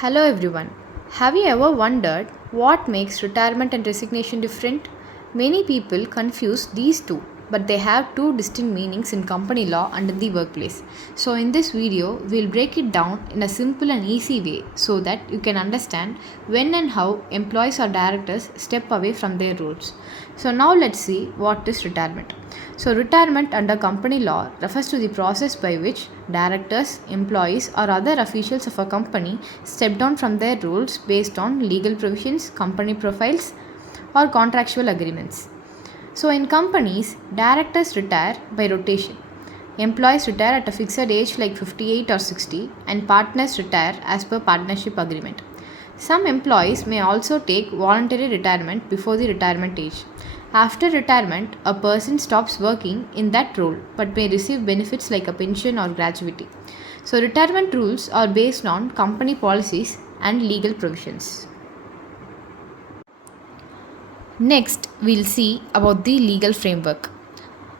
Hello everyone. Have you ever wondered what makes retirement and resignation different? Many people confuse these two, but they have two distinct meanings in company law and in the workplace. So, in this video, we'll break it down in a simple and easy way so that you can understand when and how employees or directors step away from their roles. So, now let's see what is retirement. So, retirement under company law refers to the process by which directors, employees, or other officials of a company step down from their roles based on legal provisions, company profiles, or contractual agreements. So, in companies, directors retire by rotation. Employees retire at a fixed age like 58 or 60, and partners retire as per partnership agreement. Some employees may also take voluntary retirement before the retirement age. After retirement, a person stops working in that role but may receive benefits like a pension or gratuity. So, retirement rules are based on company policies and legal provisions. Next, we'll see about the legal framework.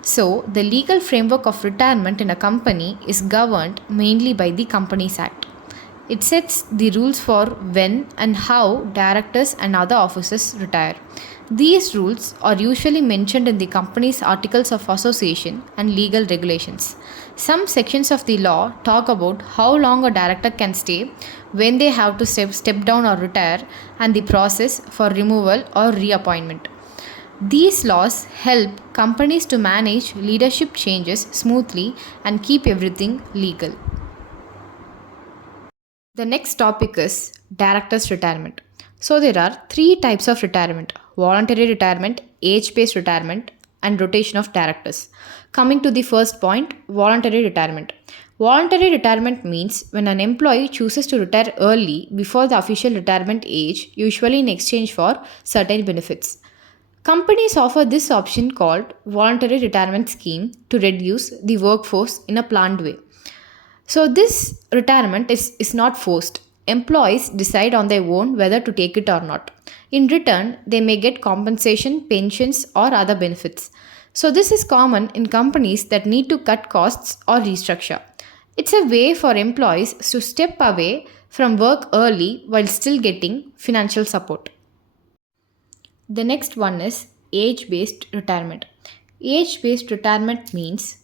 So, the legal framework of retirement in a company is governed mainly by the Companies Act. It sets the rules for when and how directors and other officers retire. These rules are usually mentioned in the company's articles of association and legal regulations. Some sections of the law talk about how long a director can stay, when they have to step down or retire, and the process for removal or reappointment. These laws help companies to manage leadership changes smoothly and keep everything legal. The next topic is director's retirement. So, there are three types of retirement: voluntary retirement, age based retirement, and rotation of directors. Coming to the first point, voluntary retirement. Voluntary retirement means when an employee chooses to retire early before the official retirement age, usually in exchange for certain benefits. Companies offer this option called voluntary retirement scheme to reduce the workforce in a planned way. So, this retirement is not forced. Employees decide on their own whether to take it or not. In return, they may get compensation, pensions, or other benefits. So, this is common in companies that need to cut costs or restructure. It's a way for employees to step away from work early while still getting financial support. The next one is age based retirement. Age based retirement means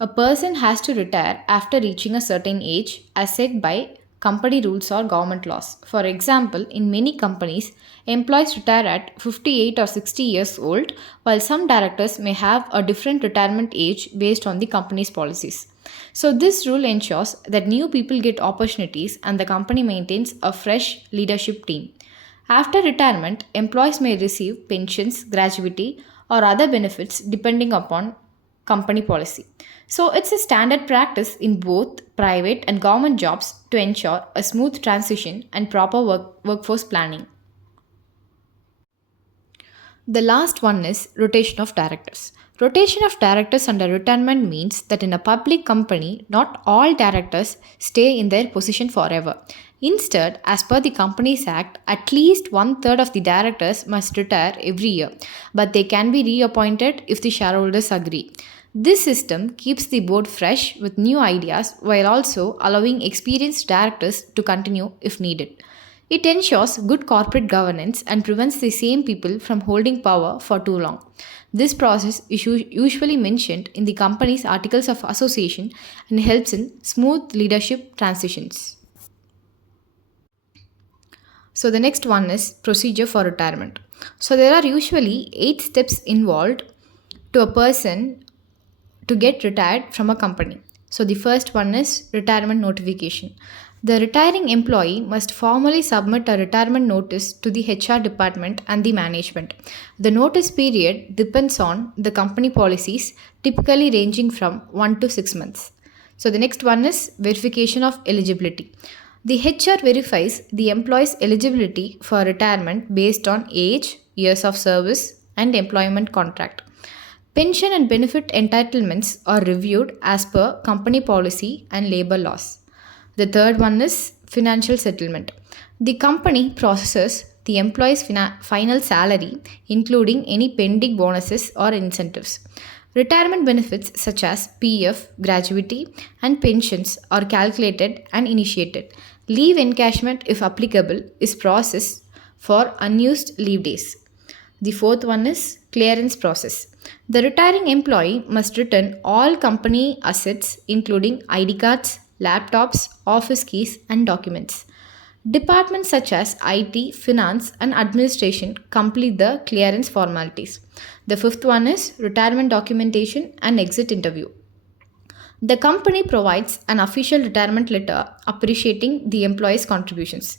a person has to retire after reaching a certain age as set by company rules or government laws. For example, in many companies, employees retire at 58 or 60 years old, while some directors may have a different retirement age based on the company's policies. So, this rule ensures that new people get opportunities and the company maintains a fresh leadership team. After retirement, employees may receive pensions, gratuity, or other benefits depending upon company policy. So, it's a standard practice in both private and government jobs to ensure a smooth transition and proper workforce planning. The last one is rotation of directors. Rotation of directors under retirement means that in a public company, not all directors stay in their position forever. Instead, as per the Companies Act, at least one third of the directors must retire every year, but they can be reappointed if the shareholders agree. This system keeps the board fresh with new ideas while also allowing experienced directors to continue if needed. It ensures good corporate governance and prevents the same people from holding power for too long. This process is usually mentioned in the company's articles of association and helps in smooth leadership transitions. So, the next one is procedure for retirement. So, there are usually 8 steps involved to a person to get retired from a company. So, the first one is retirement notification. The retiring employee must formally submit a retirement notice to the HR department and the management. The notice period depends on the company policies, typically ranging from 1 to 6 months. So, the next one is verification of eligibility. The HR verifies the employee's eligibility for retirement based on age, years of service, and employment contract. Pension and benefit entitlements are reviewed as per company policy and labor laws. The third one is financial settlement. The company processes the employee's final salary, including any pending bonuses or incentives. Retirement benefits such as PF, gratuity, and pensions are calculated and initiated. Leave encashment, if applicable, is processed for unused leave days. The fourth one is clearance process. The retiring employee must return all company assets, including ID cards, laptops, office keys, and documents. Departments such as IT, finance, and administration complete the clearance formalities. The fifth one is retirement documentation and exit interview. The company provides an official retirement letter appreciating the employee's contributions.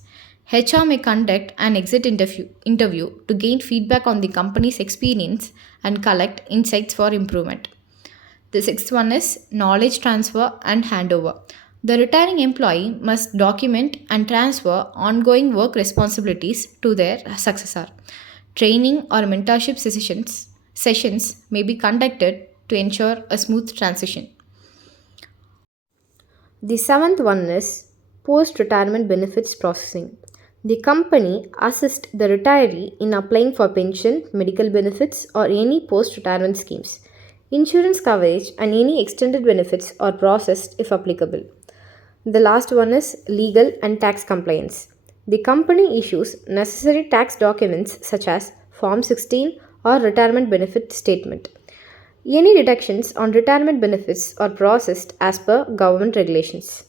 HR may conduct an exit interview to gain feedback on the company's experience and collect insights for improvement. The sixth one is knowledge transfer and handover. The retiring employee must document and transfer ongoing work responsibilities to their successor. Training or mentorship sessions may be conducted to ensure a smooth transition. The seventh one is post retirement benefits processing. The company assists the retiree in applying for pension, medical benefits, or any post retirement schemes. Insurance coverage and any extended benefits are processed if applicable. The last one is legal and tax compliance. The company issues necessary tax documents such as Form 16 or retirement benefit statement. Any deductions on retirement benefits are processed as per government regulations.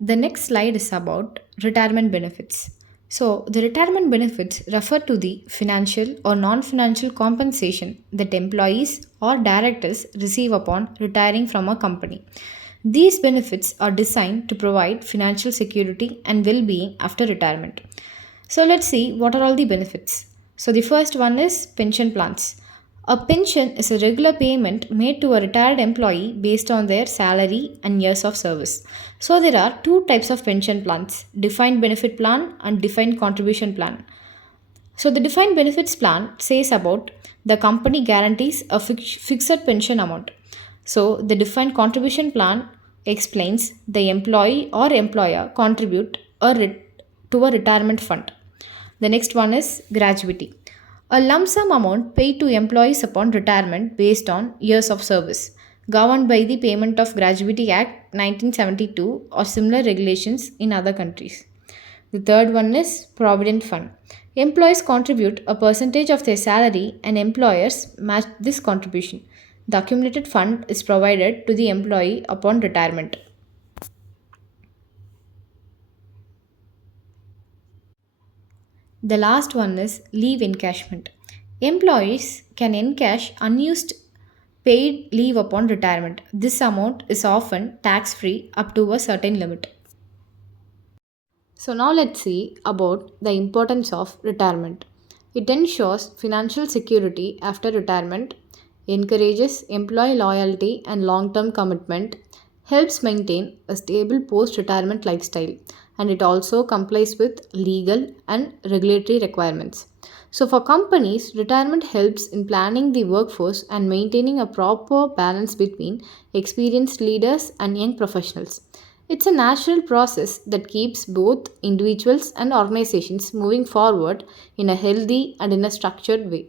The next slide is about retirement benefits. So, the retirement benefits refer to the financial or non financial compensation that employees or directors receive upon retiring from a company. These benefits are designed to provide financial security and well being after retirement. So let's see what are all the benefits. So the first one is pension plans. A pension is a regular payment made to a retired employee based on their salary and years of service. So there are two types of pension plans, defined benefit plan and defined contribution plan. So the defined benefits plan says about the company guarantees a fixed pension amount. So the defined contribution plan explains the employee or employer contribute to a retirement fund. The next one is gratuity. A lump sum amount paid to employees upon retirement based on years of service, governed by the Payment of Gratuity Act 1972 or similar regulations in other countries. The third one is Provident Fund. Employees contribute a percentage of their salary and employers match this contribution. The accumulated fund is provided to the employee upon retirement. The last one is leave encashment. Employees can encash unused paid leave upon retirement. This amount is often tax free up to a certain limit. So, now let's see about the importance of retirement. It ensures financial security after retirement, encourages employee loyalty and long term commitment, helps maintain a stable post retirement lifestyle, and it also complies with legal and regulatory requirements. So, for companies, retirement helps in planning the workforce and maintaining a proper balance between experienced leaders and young professionals. It's a natural process that keeps both individuals and organizations moving forward in a healthy and in a structured way.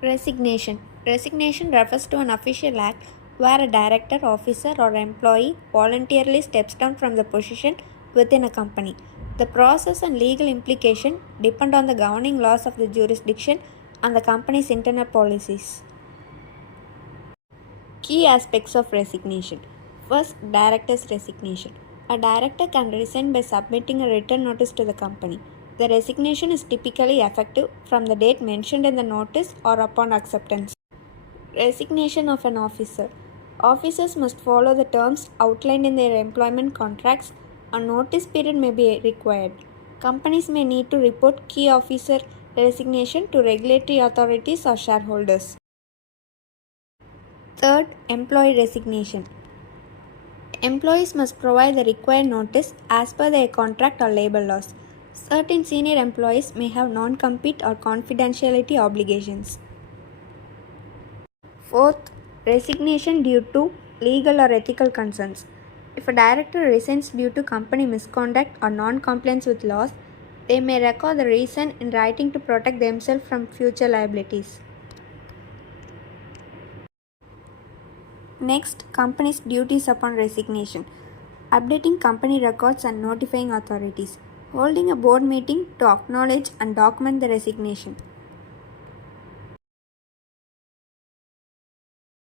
Resignation. Resignation refers to an official act where a director, officer, or employee voluntarily steps down from the position within a company. The process and legal implication depend on the governing laws of the jurisdiction and the company's internal policies. Key aspects of resignation. First, director's resignation. A director can resign by submitting a written notice to the company. The resignation is typically effective from the date mentioned in the notice or upon acceptance. Resignation of an officer. Officers must follow the terms outlined in their employment contracts. A notice period may be required. Companies may need to report key officer resignation to regulatory authorities or shareholders. Third, employee resignation. Employees must provide the required notice as per their contract or labor laws. Certain senior employees may have non-compete or confidentiality obligations. Fourth, resignation due to legal or ethical concerns. If a director resigns due to company misconduct or non-compliance with laws, they may record the reason in writing to protect themselves from future liabilities. Next, company's duties upon resignation. Updating company records and notifying authorities. Holding a board meeting to acknowledge and document the resignation.